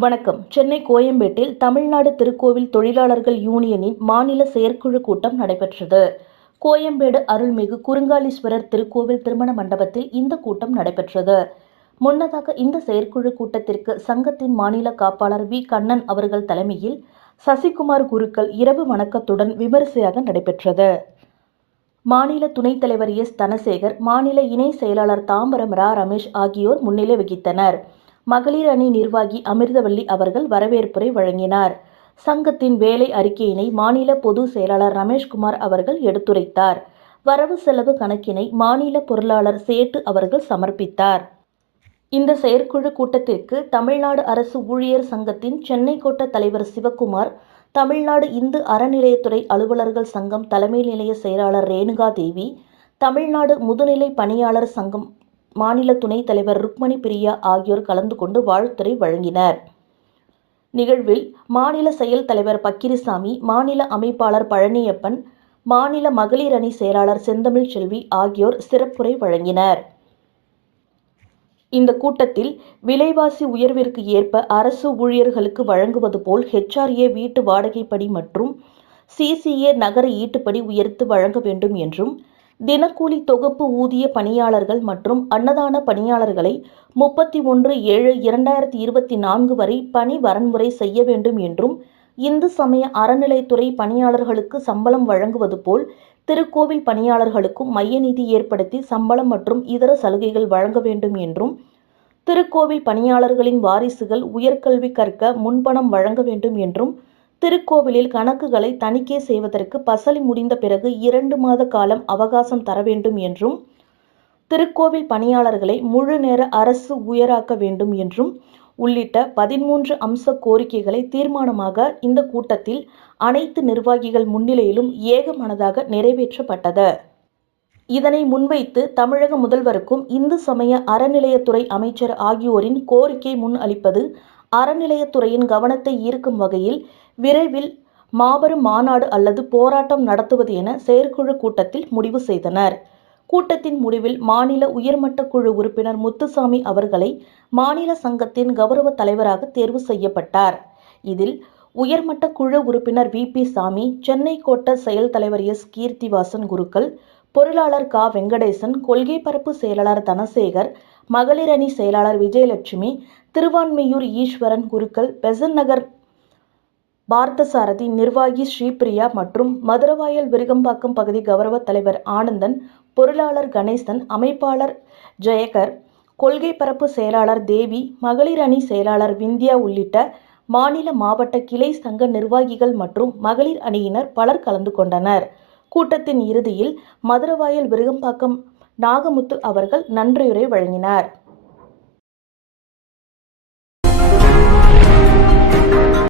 வணக்கம். சென்னை கோயம்பேட்டில் தமிழ்நாடு திருக்கோவில் தொழிலாளர்கள் யூனியனின் மாநில செயற்குழு கூட்டம் நடைபெற்றது. கோயம்பேடு அருள்மிகு குறுங்காலீஸ்வரர் திருக்கோவில் திருமண மண்டபத்தில் இந்த கூட்டம் நடைபெற்றது. முன்னதாக இந்த செயற்குழு கூட்டத்திற்கு சங்கத்தின் மாநில காப்பாளர் வி. கண்ணன் அவர்கள் தலைமையில் சசிகுமார் குருக்கள் இரவு வணக்கத்துடன் விமரிசையாக நடைபெற்றது. மாநில துணைத் தலைவர் எஸ். தனசேகர் மாநில இணை செயலாளர் தாம்பரம் ரா. ரமேஷ் ஆகியோர் முன்னிலை வகித்தனர். மகளிர் அணி நிர்வாகி அமிர்தவல்லி அவர்கள் வரவேற்புரை வழங்கினார். சங்கத்தின் வேலை அறிக்கையினை மாநில பொது செயலாளர் ரமேஷ்குமார் அவர்கள் எடுத்துரைத்தார். வரவு செலவு கணக்கினை மாநில பொருளாளர் சேட்டு அவர்கள் சமர்ப்பித்தார். இந்த செயற்குழு கூட்டத்திற்கு தமிழ்நாடு அரசு ஊழியர் சங்கத்தின் சென்னை கோட்ட தலைவர் சிவக்குமார் தமிழ்நாடு இந்து அறநிலையத்துறை அலுவலர்கள் சங்கம் தலைமை நிலைய செயலாளர் ரேணுகா தேவி தமிழ்நாடு முதுநிலை பணியாளர் சங்கம் மாநில துணைத் தலைவர் ருக்மணி பிரியா ஆகியோர் கலந்து கொண்டு வாழ்த்துரை வழங்கினர். நிகழ்வில் மாநில செயல் தலைவர் பக்கிரிசாமி மாநில அமைப்பாளர் பழனியப்பன் மாநில மகளிர் அணி செயலாளர் செந்தமிழ் செல்வி ஆகியோர் சிறப்புரை வழங்கினர். இந்த கூட்டத்தில் விலைவாசி உயர்விற்கு ஏற்ப அரசு ஊழியர்களுக்கு வழங்குவது போல் ஹெச்ஆர்ஏ வீட்டு வாடகைப்படி மற்றும் சிசிஏ நகர ஈட்டுப்படி உயர்த்து வழங்க வேண்டும் என்றும் தினக்கூலி தொகுப்பு ஊதிய பணியாளர்கள் மற்றும் அன்னதான பணியாளர்களை முப்பத்தி ஒன்று ஏழு இரண்டாயிரத்தி இருபத்தி நான்கு வரை பணி வரன்முறை செய்ய வேண்டும் என்றும் இந்து சமய அறநிலைத்துறை பணியாளர்களுக்கு சம்பளம் வழங்குவது போல் திருக்கோவில் பணியாளர்களுக்கும் மைய நிதி ஏற்படுத்தி சம்பளம் மற்றும் இதர சலுகைகள் வழங்க வேண்டும் என்றும் திருக்கோவில் பணியாளர்களின் வாரிசுகள் உயர்கல்வி கற்க முன்பணம் வழங்க வேண்டும் என்றும் திருக்கோவிலில் கணக்குகளை தணிக்கை செய்வதற்கு பசலி முடிந்த பிறகு இரண்டு மாத காலம் அவகாசம் தர வேண்டும் என்றும் திருக்கோவில் பணியாளர்களை முழு நேர அரசு உயராக்க வேண்டும் என்றும் உள்ளிட்ட பதிமூன்று அம்ச கோரிக்கைகளை தீர்மானமாக இந்த கூட்டத்தில் அனைத்து நிர்வாகிகள் முன்னிலையிலும் ஏகமனதாக நிறைவேற்றப்பட்டது. இதனை முன்வைத்து தமிழக முதல்வருக்கும் இந்து சமய அறநிலையத்துறை அமைச்சர் ஆகியோரின் கோரிக்கை முன் அளிப்பது அறநிலையத்துறையின் கவனத்தை ஈர்க்கும் வகையில் விரைவில் மாபெரும் மாநாடு அல்லது போராட்டம் நடத்துவது என செயற்குழு கூட்டத்தில் முடிவு செய்தனர். கூட்டத்தின் முடிவில் மாநில உயர்மட்ட குழு உறுப்பினர் முத்துசாமி அவர்களை மாநில சங்கத்தின் கௌரவ தலைவராக தேர்வு செய்யப்பட்டார். இதில் உயர்மட்ட குழு உறுப்பினர் வி. பி. சாமி சென்னை கோட்ட செயல் தலைவர் எஸ். கீர்த்திவாசன் குருக்கள் பொருளாளர் கா. வெங்கடேசன் கொள்கை பரப்பு செயலாளர் தனசேகர் மகளிரணி செயலாளர் விஜயலட்சுமி திருவான்மையூர் ஈஸ்வரன் குருக்கள் பெசன் நகர் பார்த்தசாரதி நிர்வாகி ஸ்ரீபிரியா மற்றும் மதுரவாயல் விருகம்பாக்கம் பகுதி கௌரவ தலைவர் ஆனந்தன் பொருளாளர் கணேசன் அமைப்பாளர் ஜெயகர் கொள்கை பரப்பு செயலாளர் தேவி மகளிர் அணி செயலாளர் விந்தியா உள்ளிட்ட மாநில மாவட்ட கிளை சங்க நிர்வாகிகள் மற்றும் மகளிர் அணியினர் பலர் கலந்து கொண்டனர். கூட்டத்தின் இறுதியில் மதுரவாயல் விருகம்பாக்கம் நாகமுத்து அவர்கள் நன்றியுரை வழங்கினார்.